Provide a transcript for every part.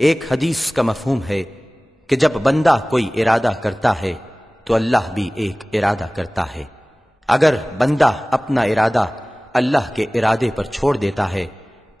ایک حدیث کا مفہوم ہے کہ جب بندہ کوئی ارادہ کرتا ہے تو اللہ بھی ایک ارادہ کرتا ہے۔ اگر بندہ اپنا ارادہ اللہ کے ارادے پر چھوڑ دیتا ہے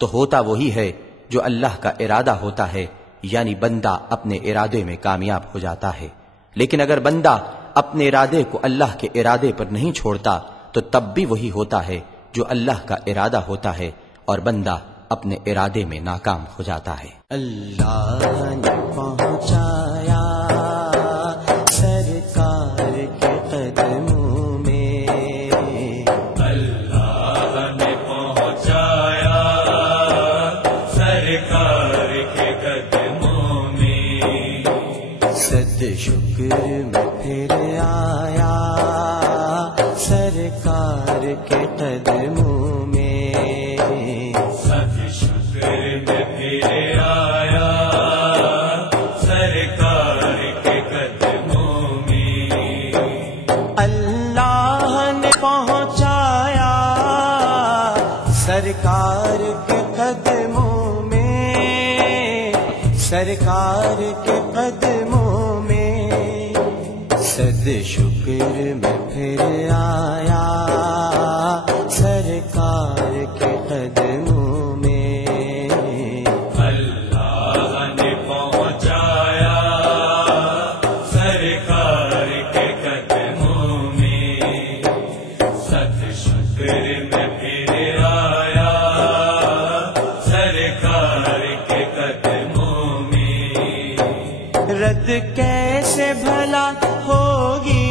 تو ہوتا وہی ہے جو اللہ کا ارادہ ہوتا ہے، یعنی بندہ اپنے ارادے میں کامیاب ہو جاتا ہے۔ لیکن اگر بندہ اپنے ارادے کو اللہ کے ارادے پر نہیں چھوڑتا تو تب بھی وہی ہوتا ہے جو اللہ کا ارادہ ہوتا ہے، اور بندہ اپنے ارادے میں ناکام ہو جاتا ہے۔ اللہ نے پہنچایا سرکار کے قدموں میں، اللہ نے پہنچایا سرکار کے قدموں میں، صد شکر میں پھر آیا سرکار کے قدموں میں، صد شکر میں پھر آیا سرکار کے قدموں میں، اللہ نے پہنچایا سرکار کے قدموں میں، سرکار کے قدموں میں، صد شکر میں پھر آیا سرکار کے قدموں میں، اللہ نے پہنچایا سرکار کے قدموں میں، صد شکر میں پھر آیا سرکار کے قدموں میں، رد کیسے بھلا ہوگی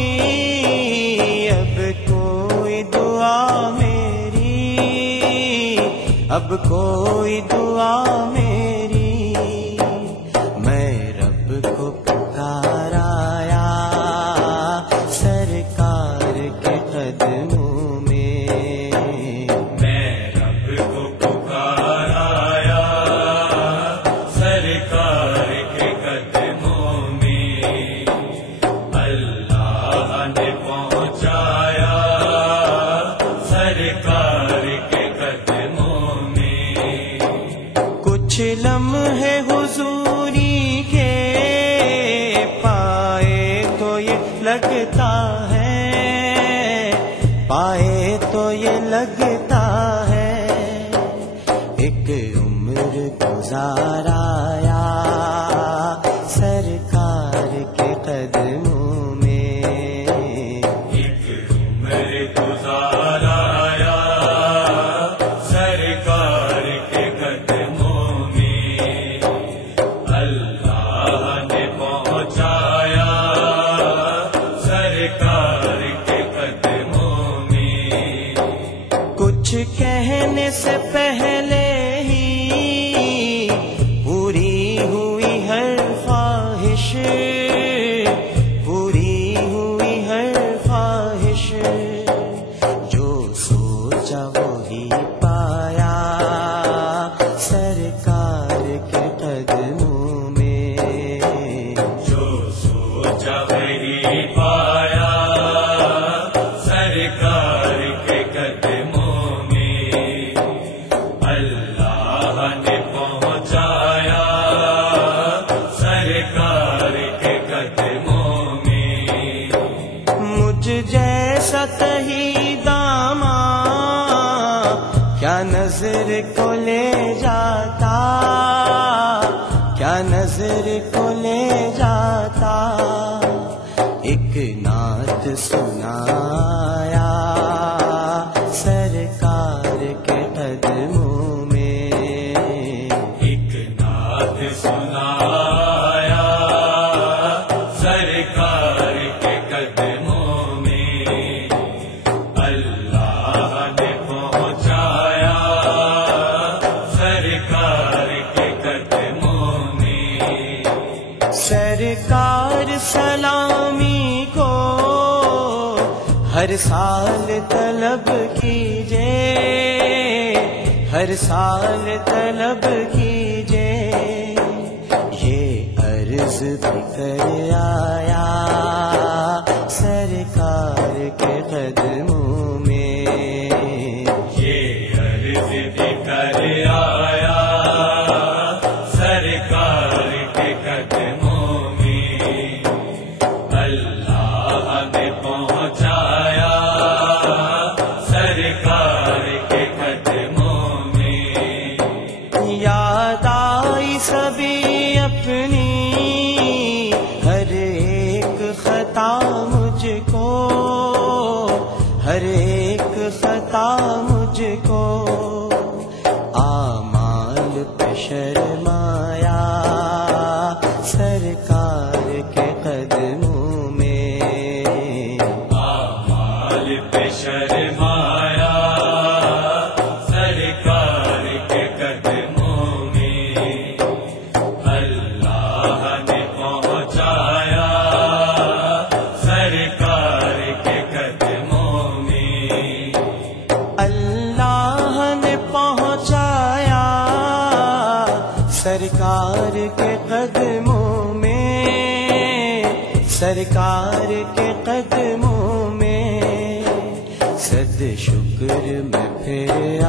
اب کوئی دعا میری، اب کوئی دعا میری، میں رب کو پکارایا سرکار کے قدموں میں، میں رب کو پکارایا سرکار کے قدموں میں، اللہ نے پہنچایا سرکار کے قدموں میں، کچھ لمحے حضوری کے پائے تو یہ لگتا ہے، پائے تو یہ لگتا ہے، ایک عمر گزارایا سرکار کے قدموں میں، ایک عمر گزارایا سرکار کے قدموں میں، اللہ نے پہنچایا سرکار کے قدموں میں، کچھ کہنے سے پہلے ہی پوری ہوئی ہر خواہش، پوری ہوئی ہر خواہش، جو سوچا وہی پایا سرکار کے قدموں میں، جو سوچا وہی پایا سرکار کے قدموں میں، اللہ نے پہنچایا سرکار کے قدموں میں، مجھ جیسا تہی داما کیا نظر کو لے جاتا، کیا نظر کو لے جاتا، ایک نعت سنایا سرکار کے قدموں میں، ایک نعت سنایا سرکار کے قدموں میں، اللہ نے پہنچایا سرکار کے قدموں میں، سرکار سلامی کو ہر سال طلب کیجے، ہر سال طلب کیجے، یہ عرض بھی کر آیا سرکار کے قدموں میں، یہ عرض بھی کر آیا سرکار پہ شرمایا سرکار کے قدموں میں، اعمال پہ شرمایا سرکار کے قدموں میں، اللہ نے پہنچایا سرکار کے قدموں میں، اللہ نے پہنچایا سرکار کے قدموں میں، سرکار کے قدموں میں، صد شکر میں پھر